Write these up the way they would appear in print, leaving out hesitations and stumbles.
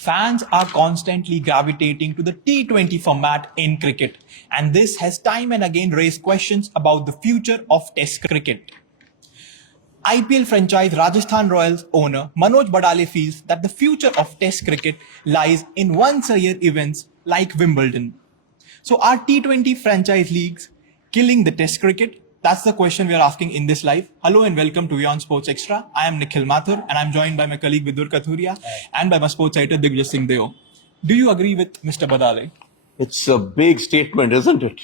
Fans are constantly gravitating to the T20 format in cricket, and this has time and again raised questions about the future of Test cricket. IPL franchise Rajasthan Royals owner Manoj Badale feels that the future of Test cricket lies in once-a-year events like Wimbledon. So are T20 franchise leagues killing the Test cricket? That's the question we are asking in this live. Hello and welcome to WION Sports Extra. I am Nikhil Mathur and I'm joined by my colleague Vidur Kathuria and by my sports editor Digvijay Singh Deo. Do you agree with Mr. Badale? It's a big statement, isn't it?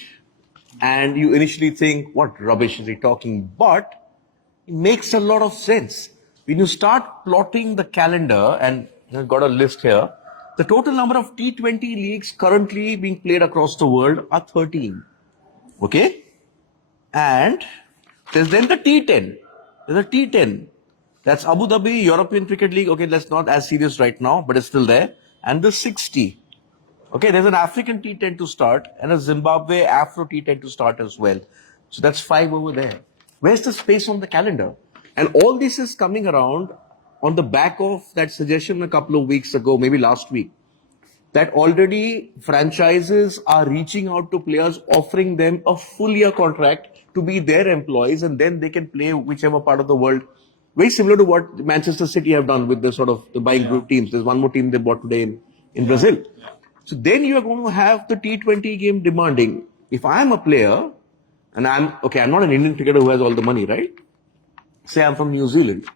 And you initially think, what rubbish is he talking? But it makes a lot of sense. When you start plotting the calendar, and I've got a list here, the total number of T20 leagues currently being played across the world are 13. Okay? And there's then the T10. There's a T10. That's Abu Dhabi European Cricket League. Okay, that's not as serious right now, but it's still there. And the 60. Okay, there's an African T10 to start and a Zimbabwe Afro T10 to start as well. So that's 5 over there. Where's the space on the calendar? And all this is coming around on the back of that suggestion a couple of weeks ago, maybe last week, that already franchises are reaching out to players, offering them a full year contract to be their employees, and then they can play whichever part of the world. Very similar to what Manchester City have done with the sort of the buying group teams. There's one more team they bought today in Brazil. Yeah. So then you are going to have the T20 game demanding. If I'm a player, and I'm not an Indian cricketer who has all the money, right? Say I'm from New Zealand.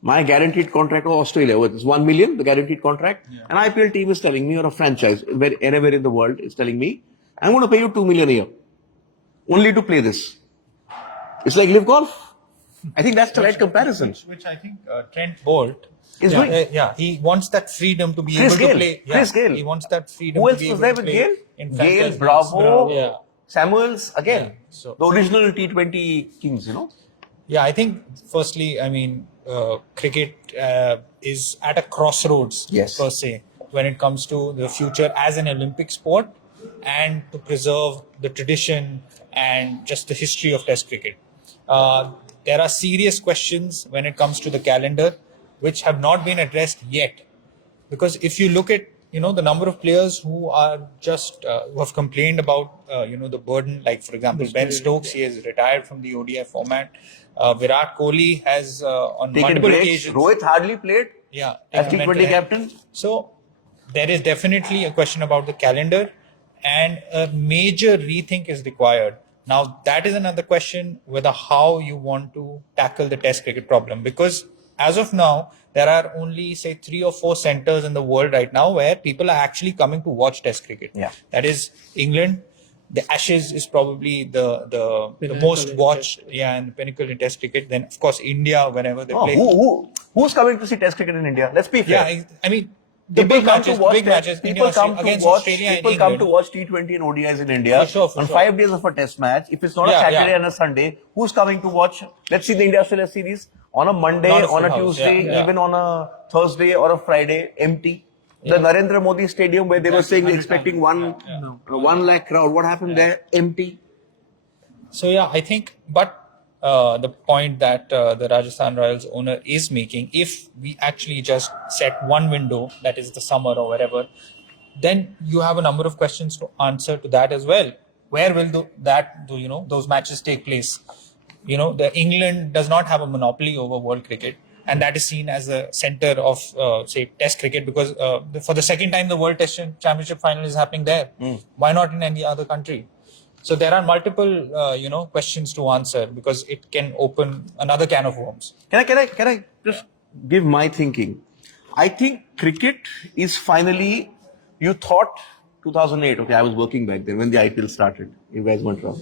My guaranteed contract of Australia was 1 million, the guaranteed contract. Yeah. An IPL team is telling me, or a franchise, anywhere in the world is telling me, I'm going to pay you 2 million a year. Only to play this. It's like live golf. I think that's the right comparison. Which I think Trent Bolt is doing. He wants that freedom to be able to play. Chris Gale. He wants that freedom Who to else be was able there to with play. Gale? Gale, Bravo, Yeah. Samuels, again. Yeah. So, the original T20 kings, you know? Yeah, I think firstly, cricket is at a crossroads per se when it comes to the future as an Olympic sport and to preserve the tradition and just the history of Test cricket. There are serious questions when it comes to the calendar which have not been addressed yet. Because if you look at the number of players who are just who have complained about the burden, like for example Ben Stokes, he has retired from the ODI format. Virat Kohli has on taken multiple breaks. occasions. Rohit hardly played as T20 captain. So there is definitely a question about the calendar, and a major rethink is required. Now that is another question, whether how you want to tackle the Test cricket problem, because as of now there are only say 3 or 4 centers in the world right now where people are actually coming to watch Test cricket. Yeah. That is England. The Ashes is probably the most watched, and the pinnacle in Test cricket. Then of course India, whenever they play. Who's coming to see Test cricket in India? Let's be fair. Yeah, I mean, the big matches. People come to watch T20 and ODIs in India for on 5 days of a Test match. If it's not a Saturday and a Sunday, who's coming to watch? Let's see the India-Australia series on a Monday, on a Tuesday, even on a Thursday or a Friday, empty. The Narendra Modi Stadium where they were saying we're expecting 1 lakh crowd. What happened there? Empty. So I think, but the point that the Rajasthan Royals owner is making, if we actually just set one window, that is the summer or wherever, then you have a number of questions to answer to that as well. Where will those matches take place? The England does not have a monopoly over world cricket. And that is seen as the center of, say, Test cricket, because for the second time, the World Test Championship final is happening there. Why not in any other country? So there are multiple, questions to answer, because it can open another can of worms. Can I just give my thinking? I think cricket is finally, you thought 2008, okay, I was working back then when the IPL started. You guys weren't wrong.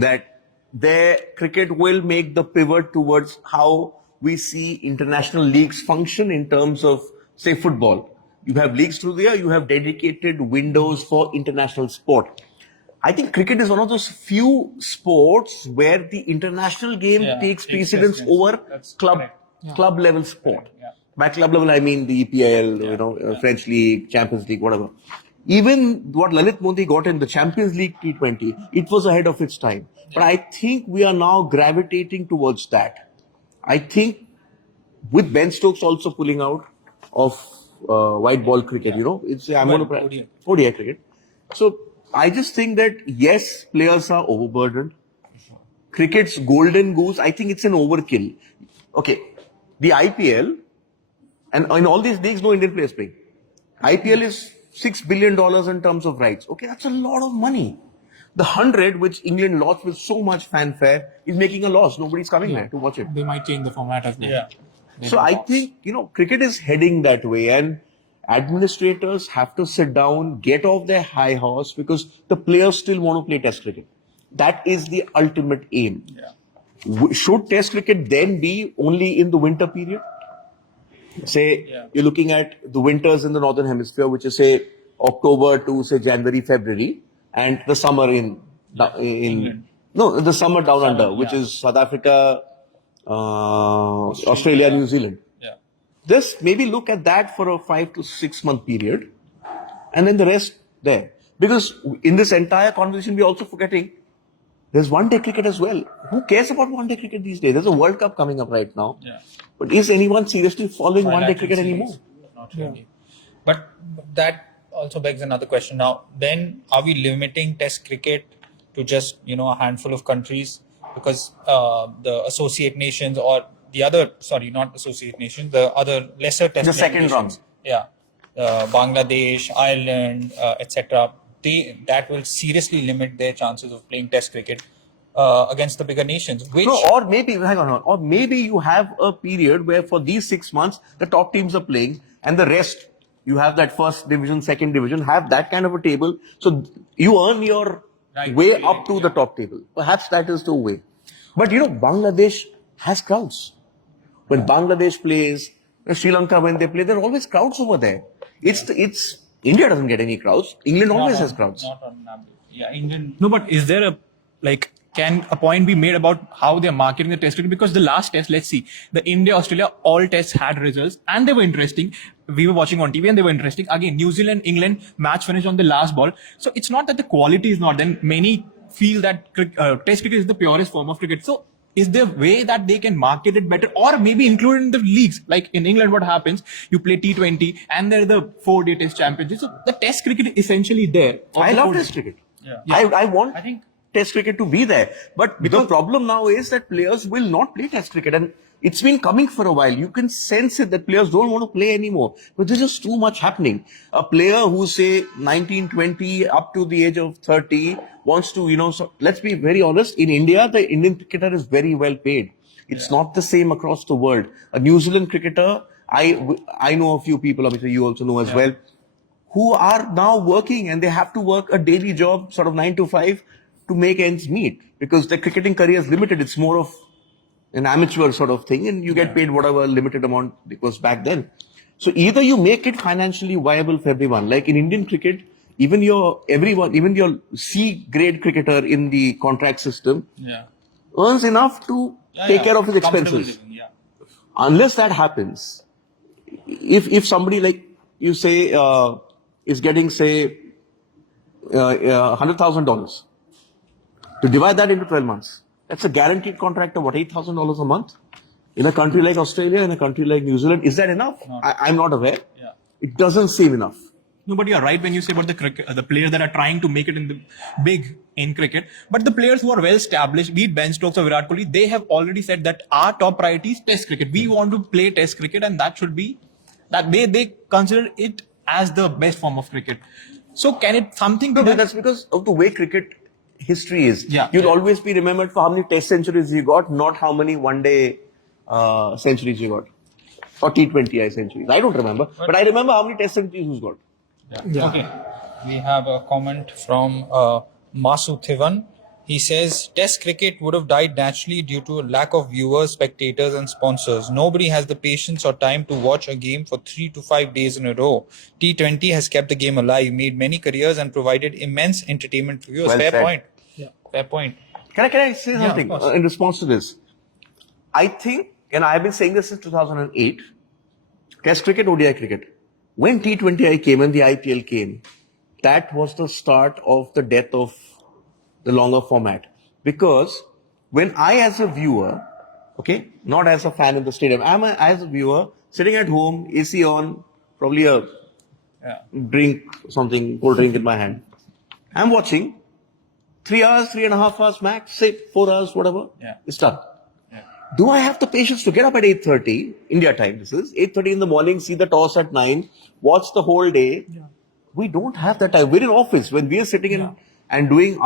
That their cricket will make the pivot towards how we see international leagues function in terms of, say, football. You have leagues through there, you have dedicated windows for international sport. I think cricket is one of those few sports where the international game takes precedence over club level sport. Yeah. By club level, I mean the EPL, French League, Champions League, whatever. Even what Lalit Modi got in the Champions League T20, it was ahead of its time. But I think we are now gravitating towards that. I think with Ben Stokes also pulling out of white ball cricket, it's ODI cricket. So I just think that yes, players are overburdened. Cricket's golden goose, I think it's an overkill. Okay, the IPL, and in all these leagues, no Indian players playing. IPL is $6 billion in terms of rights. Okay, that's a lot of money. The 100, which England lost with so much fanfare, is making a loss. Nobody's coming there to watch it. They might change the format as well. Yeah. So I think, cricket is heading that way, and administrators have to sit down, get off their high horse, because the players still want to play test cricket. That is the ultimate aim. Yeah. Should test cricket then be only in the winter period? Say, you're looking at the winters in the northern hemisphere, which is say October to say January, February, and the summer the summer down under, which is South Africa, Australia, New Zealand. Yeah. Just maybe look at that for a 5 to 6 month period, and then the rest there. Because in this entire conversation, we're also forgetting there's one-day cricket as well. Who cares about one-day cricket these days? There's a World Cup coming up right now. Yeah. But is anyone seriously following one-day cricket series. anymore? Not really. But that also begs another question. Now, then, are we limiting Test cricket to just a handful of countries? Because the associate nations or the other, not associate nations, the other lesser Test The second nations, Bangladesh, Ireland, etc. That will seriously limit their chances of playing Test cricket against the bigger nations. Or maybe you have a period where for these 6 months the top teams are playing, and the rest you have that first division, second division, have that kind of a table. So you earn your way up to the top table. Perhaps that is the way. But Bangladesh has crowds. When Bangladesh plays, Sri Lanka when they play, there are always crowds over there. It's India doesn't get any crowds. England always has crowds. Not on average. Yeah, Indian. No, but is there can a point be made about how they're marketing the test cricket? Because the last test, let's see, the India-Australia, all tests had results and they were interesting. We were watching on TV and they were interesting. Again, New Zealand, England match finished on the last ball. So it's not that the quality is not. Then many feel that test cricket is the purest form of cricket. So is there a way that they can market it better, or maybe include it in the leagues? Like in England, what happens? You play T20 and there's the 4-day test championship. So the test cricket is essentially there. I love test cricket. Yeah. I want test cricket to be there. But the problem now is that players will not play test cricket, and it's been coming for a while. You can sense it that players don't want to play anymore. But there's just too much happening. A player who say 19, 20 up to the age of 30 wants to, so let's be very honest. In India, the Indian cricketer is very well paid. It's not the same across the world. A New Zealand cricketer, I know a few people, I'm sure you also know as well, who are now working, and they have to work a daily job, sort of 9 to 5, to make ends meet, because the cricketing career is limited. It's more of an amateur sort of thing, and you get paid whatever limited amount it was back then. So either you make it financially viable for everyone. Like in Indian cricket, even your C grade cricketer in the contract system earns enough to take care of his expenses. Unless that happens, if somebody like you say is getting say $100,000, to divide that into 12 months, that's a guaranteed contract of what, $8,000 a month? In a country like Australia, in a country like New Zealand, is that enough? I'm not aware. Yeah. It doesn't seem enough. No, but you're right when you say about the players that are trying to make it in the big in cricket. But the players who are well established, be it Ben Stokes or Virat Kohli, they have already said that our top priority is Test cricket. We want to play Test cricket, and that should be that they consider it as the best form of cricket. So can it something? That's because of the way cricket history is. Yeah. You'll always be remembered for how many Test centuries you got, not how many one-day centuries you got, or T20 centuries. I don't remember, but I remember how many Test centuries you got. Yeah. Okay. We have a comment from Masu Thivan. He says, Test cricket would have died naturally due to a lack of viewers, spectators and sponsors. Nobody has the patience or time to watch a game for 3 to 5 days in a row. T20 has kept the game alive, made many careers and provided immense entertainment for viewers. Well Fair said. point. Yeah. Fair point. Can I say something in response to this? I think, and I've been saying this since 2008, Test cricket, ODI cricket. When T20I came and the IPL came, that was the start of the death of the longer format. Because when I as a viewer, okay, not as a fan in the stadium, as a viewer, sitting at home, AC on, probably a Yeah. drink, something, cold drink in my hand. I'm watching 3 hours, 3.5 hours max, say 4 hours, whatever. Yeah. It's done. Yeah. Do I have the patience to get up at 8:30 India time? This is 8:30 in the morning, see the toss at 9, watch the whole day. Yeah. We don't have that time. We're in office. When we are sitting in and doing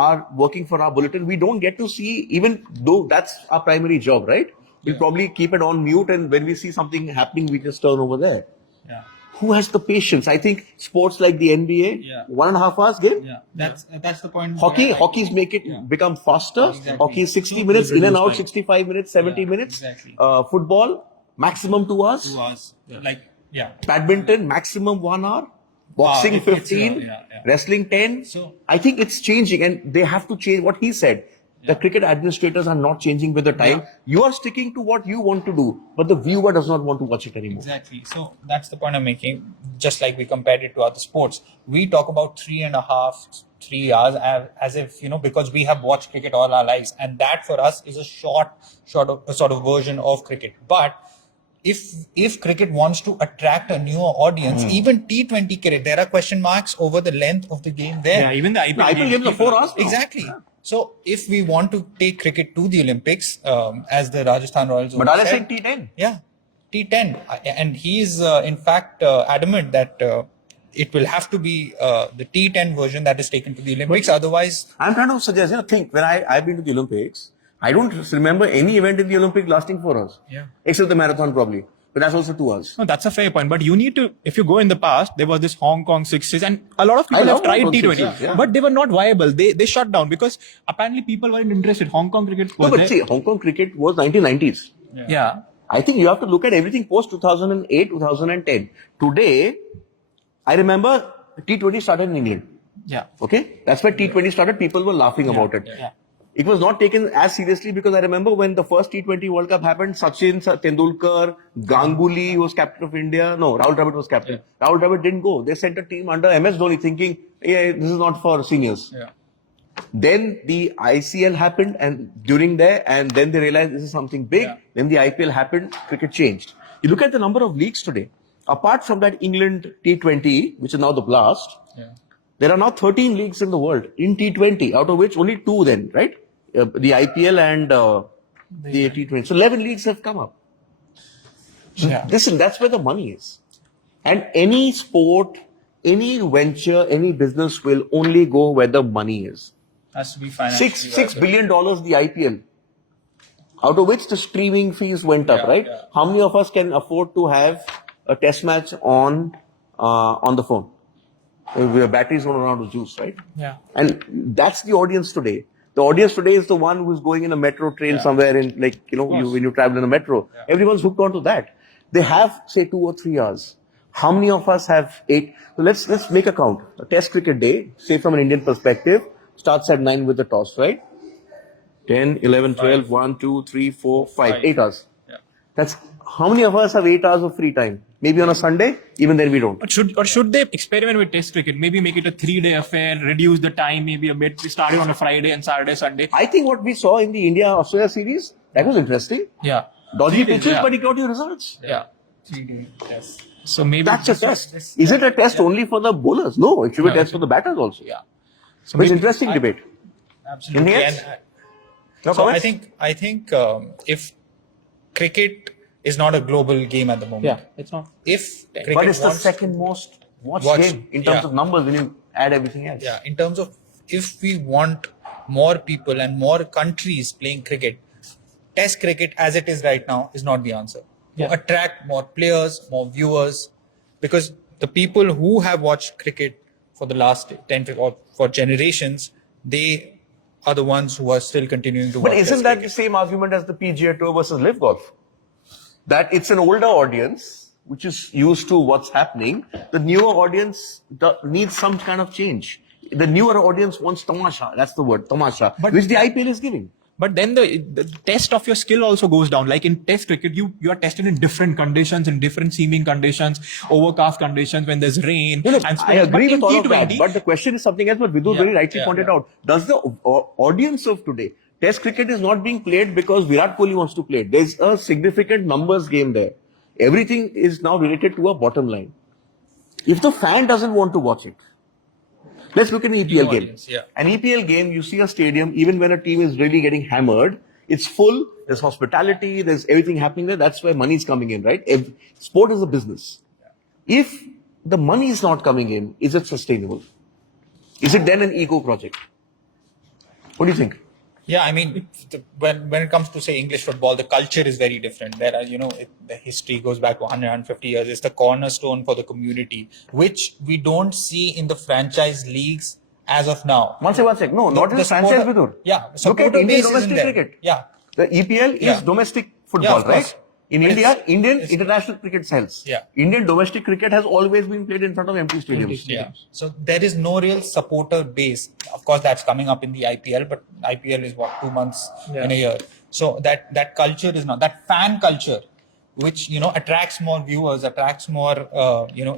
working for our bulletin, we don't get to see, even though that's our primary job, right? We'll probably keep it on mute, and when we see something happening, we just turn over there. Yeah. Who has the patience? I think sports like the NBA, Yeah. 1.5 hours game. Yeah. That's the point. Hockey's make it become faster. Exactly. Hockey is 60 So minutes, in and out, time. 65 minutes, 70 minutes. Exactly. Football, maximum 2 hours. 2 hours. Like, yeah. Badminton, maximum 1 hour. Boxing, It's 15. yeah. Wrestling, 10. So- I think it's changing, and they have to change what he said. The cricket administrators are not changing with the time. You are sticking to what you want to do, but the viewer does not want to watch it anymore. Exactly. So that's the point I'm making. Just like we compared it to other sports, we talk about 3 hours as if, because we have watched cricket all our lives, and that for us is a short sort of version of cricket. But if cricket wants to attract a newer audience, even T20 cricket, there are question marks over the length of the game there. Yeah, even the IPL, IPL games are 4 hours now. Exactly. So if we want to take cricket to the Olympics, as the Rajasthan Royals But owner I said, said T10. yeah, T10, and he is in fact adamant that it will have to be the T10 version that is taken to the Olympics. Otherwise, I'm trying to suggest, think, when I've been to the Olympics, I don't remember any event in the Olympics lasting 4 hours. Yeah. Except the marathon probably. But that's also 2 hours. No, that's a fair point. But you need to, if you go in the past, there was this Hong Kong sixes, and a lot of I people love have tried Hong Kong T20, sixes, yeah. but they were not viable. They shut down because apparently people weren't interested. Hong Kong cricket was No, but there. see, Hong Kong cricket was 1990s. Yeah. I think you have to look at everything post 2008, 2010. Today, I remember T20 started in England. Yeah. Okay? That's why T20 started. People were laughing about it. Yeah. It was not taken as seriously because I remember when the first T20 World Cup happened, Sachin, Tendulkar, Ganguly was captain of India. No, Rahul Dravid was captain. Rahul Dravid didn't go. They sent a team under MS Dhoni thinking, this is not for seniors. yeah, Then the ICL happened, and during there, and then they realized this is something big. Yeah. Then the IPL happened, cricket changed. You look at the number of leagues today. Apart from that England T20, which is now the Blast, there are now 13 leagues in the world in T20, out of which only 2 then, right? The IPL and the T20. So 11 leagues have come up. So listen, that's where the money is. And any sport, any venture, any business will only go where the money is. has to be financially $6 billion the IPL, out of which the streaming fees went up, right? yeah. How many of us can afford to have a test match on the phone? Where batteries don't run out of juice, right? Yeah. And that's the audience today. The audience today is the one who's going in a metro train somewhere in, when you travel in a metro. Yeah. Everyone's hooked onto that. They have, say, 2 or 3 hours. How many of us have 8? So let's make a count. A test cricket day, say from an Indian perspective, starts at 9 with the toss, right? 10, 11, 12, 1, 2, 3, 4, 5, 8 hours. Yeah. That's how many of us have 8 hours of free time? Maybe on a Sunday, even then we don't. But should they experiment with Test cricket? Maybe make it a 3-day affair, reduce the time, maybe a bit. We started on a Friday and Saturday, Sunday. I think what we saw in the India-Australia series, that was interesting. Yeah. Dodgy 3 days, pitches, yeah. but it got you results. Yeah. 3-day test. So maybe That's a test. Is it a test only for the bowlers? No, it should be a test for the batters also. Yeah. So But it's maybe interesting debate. Absolutely. Indians? And No so comments? I think if cricket is not a global game at the moment. Yeah, it's not. If cricket But it's the wants second most watched Watch, game in terms yeah. of numbers when you add everything else. Yeah, in terms of if we want more people and more countries playing cricket, Test cricket as it is right now is not the answer. Yeah. To attract more players, more viewers, because the people who have watched cricket for the last 10 or for generations, they are the ones who are still continuing to But watch isn't Test that cricket. the same argument as the PGA Tour versus Live Golf? That it's an older audience which is used to what's happening. The newer audience needs some kind of change. The newer audience wants tamasha. That's the word, tamasha, which the IPL is giving. But then the test of your skill also goes down. Like in Test cricket, you are tested in different conditions, in different seaming conditions, overcast conditions, when there's rain. No, and I agree but in with all of that. T20, But the question is something else. But Vidur very rightly pointed yeah. out. Does the audience of today, Test cricket is not being played because Virat Kohli wants to play it. There's a significant numbers game there. Everything is now related to a bottom line. If the fan doesn't want to watch it, let's look at an EPL game. Audience, yeah. An EPL game, you see a stadium, even when a team is really getting hammered, it's full, there's hospitality, there's everything happening there. That's where money is coming in, right? Sport is a business. If the money is not coming in, is it sustainable? Is it then an ego project? What do you think? Yeah, I mean, when it comes to, say, English football, the culture is very different. There are, the history goes back 150 years. It's the cornerstone for the community, which we don't see in the franchise leagues as of now. One sec. No, not in the franchise, Vidur. Yeah, look at Indian domestic cricket. Yeah. The EPL is Yeah. domestic football, of right? course. In But India, it's- Indian it's- international cricket sells. Yeah. Indian domestic cricket has always been played in front of empty stadiums. Yeah. So there is no real supporter base. Of course, that's coming up in the IPL, but IPL is 2 months in a year. So that culture is not, that fan culture, which attracts more viewers, attracts more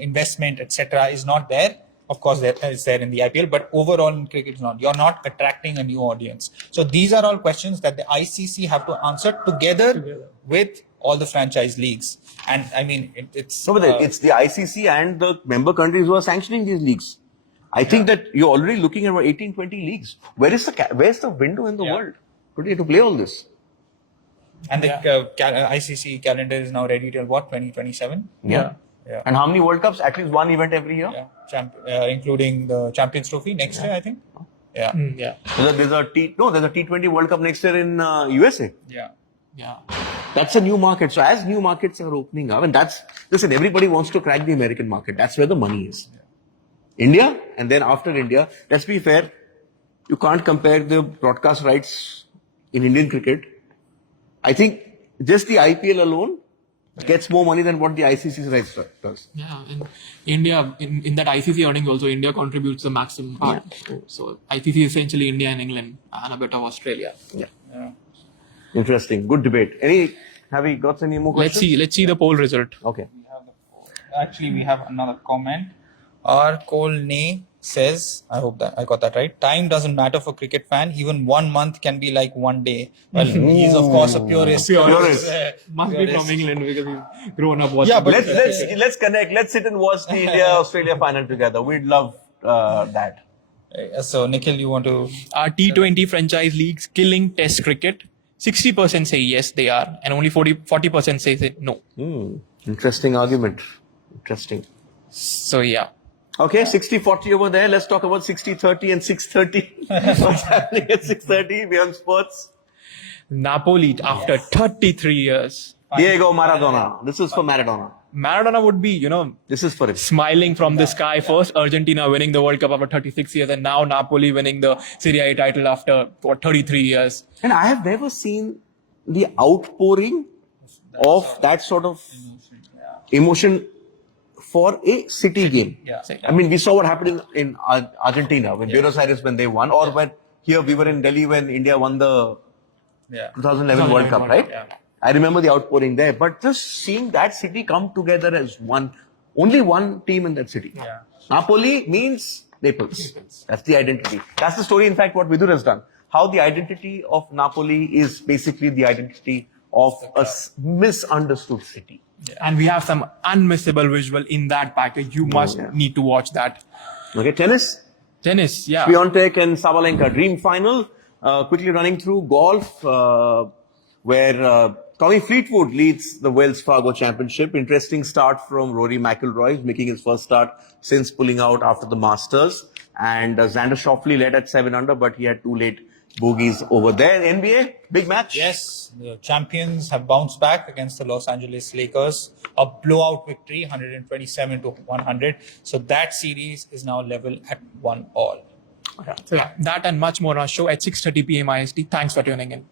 investment, etc., is not there. Of course, it's there in the IPL, but overall in cricket, it's not. You're not attracting a new audience. So these are all questions that the ICC have to answer together with all the franchise leagues. And I mean, it's So, but it's the ICC and the member countries who are sanctioning these leagues. I think that you're already looking at about 18, 20 leagues. Where's the window in the world today to play all this? and the ICC calendar is now ready till 2027? Yeah. Yeah. And how many World Cups? At least one event every year? Yeah, including the Champions Trophy next year, I think. Yeah. Yeah. There's a T20 World Cup next year in USA. Yeah. Yeah. That's a new market. So as new markets are opening up, and listen, everybody wants to crack the American market. That's where the money is. India, and then after India, let's be fair, you can't compare the broadcast rights in Indian cricket. I think just the IPL alone gets more money than what the ICC's rights does. Yeah, in India, in that ICC earnings also, India contributes the maximum part. So ICC is essentially India and England and a bit of Australia. Yeah. Interesting. Good debate. Have we got any more questions? Let's see the poll result. Okay. Actually, we have another comment. R. Kolne says, I hope that I got that right. Time doesn't matter for cricket fan. Even 1 month can be like 1 day. Well, he's of course a purist. Purist. Must be from England because he's grown up watching. Yeah, but Let's connect. Let's sit and watch the India-Australia final together. We'd love that. So, Nikhil, you want to? Are T20 franchise leagues killing Test cricket? 60% say yes, they are, and only 40% say no. Interesting argument. Interesting. So yeah. Okay, 60-40 over there. Let's talk about 60-30 and 6:30. What's happening at 6:30? WION Sports. Napoli after 33 years. Diego Maradona. This is for Maradona. Maradona would be, This is for him. smiling from the sky. First Argentina winning the World Cup after 36 years, and now Napoli winning the Serie A title after 33 years. And I have never seen the outpouring of that sort of emotion for a city game. Yeah. I mean, we saw what happened in Argentina when Buenos Aires when they won, or when here we were in Delhi when India won the 2011 World Cup, right? Yeah. I remember the outpouring there, but just seeing that city come together as one, only one team in that city. Yeah. Napoli means Naples. That's the identity. That's the story, in fact, what Vidur has done. How the identity of Napoli is basically the identity of a misunderstood city. And we have some unmissable visual in that package. You must need to watch that. Okay, tennis. Tennis, yeah. Piontek and Sabalenka dream final. Quickly running through golf, where Tommy Fleetwood leads the Wells Fargo Championship. Interesting start from Rory McIlroy, he's making his first start since pulling out after the Masters. And Xander Schauffele led at 7 under, but he had 2 late bogeys over there. NBA, big match. Yes, the champions have bounced back against the Los Angeles Lakers. A blowout victory, 127-100. So that series is now level at 1-1. So yeah, that and much more on our show at 6:30 p.m. IST. Thanks for tuning in.